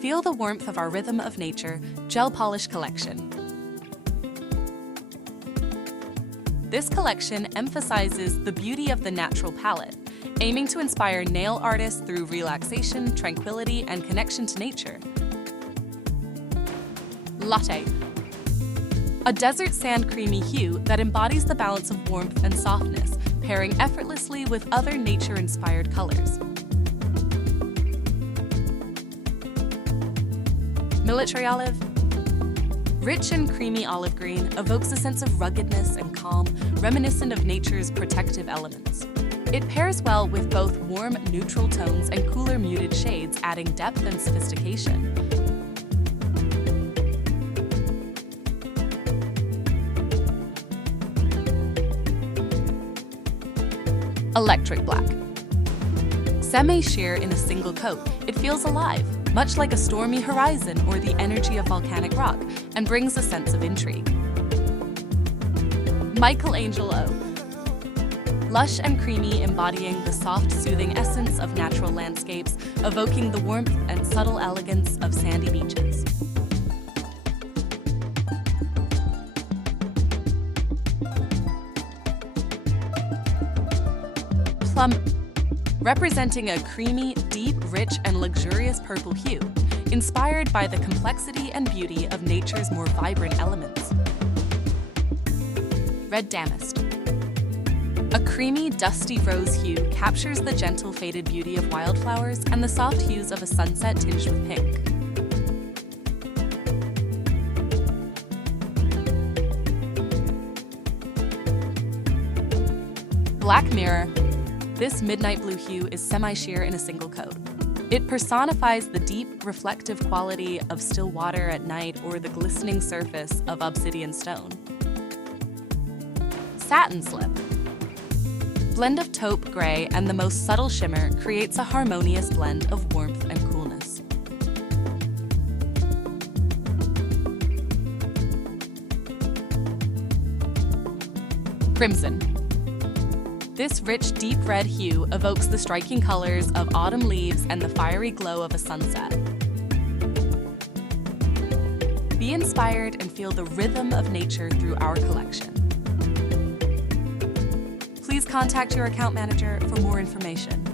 Feel the warmth of our Rhythm of Nature Gel Polish collection. This collection emphasizes the beauty of the natural palette, aiming to inspire nail artists through relaxation, tranquility, and connection to nature. Latte. A desert sand creamy hue that embodies the balance of warmth and softness, pairing effortlessly with other nature-inspired colors. Military olive. Rich and creamy olive green evokes a sense of ruggedness and calm, reminiscent of nature's protective elements. It pairs well with both warm, neutral tones and cooler, muted shades, adding depth and sophistication. Electric black. Semi-sheer in a single coat, it feels alive, much like a stormy horizon or the energy of volcanic rock, and brings a sense of intrigue. Michelangelo. Lush and creamy, embodying the soft, soothing essence of natural landscapes, evoking the warmth and subtle elegance of sandy beaches. Plum. Representing a creamy, deep, rich, and luxurious purple hue, inspired by the complexity and beauty of nature's more vibrant elements. Red damask. A creamy, dusty rose hue captures the gentle, faded beauty of wildflowers and the soft hues of a sunset tinged with pink. Black mirror. This midnight blue hue is semi-sheer in a single coat. It personifies the deep, reflective quality of still water at night or the glistening surface of obsidian stone. Satin slip. Blend of taupe gray and the most subtle shimmer creates a harmonious blend of warmth and coolness. Crimson. This rich, deep red hue evokes the striking colors of autumn leaves and the fiery glow of a sunset. Be inspired and feel the rhythm of nature through our collection. Please contact your account manager for more information.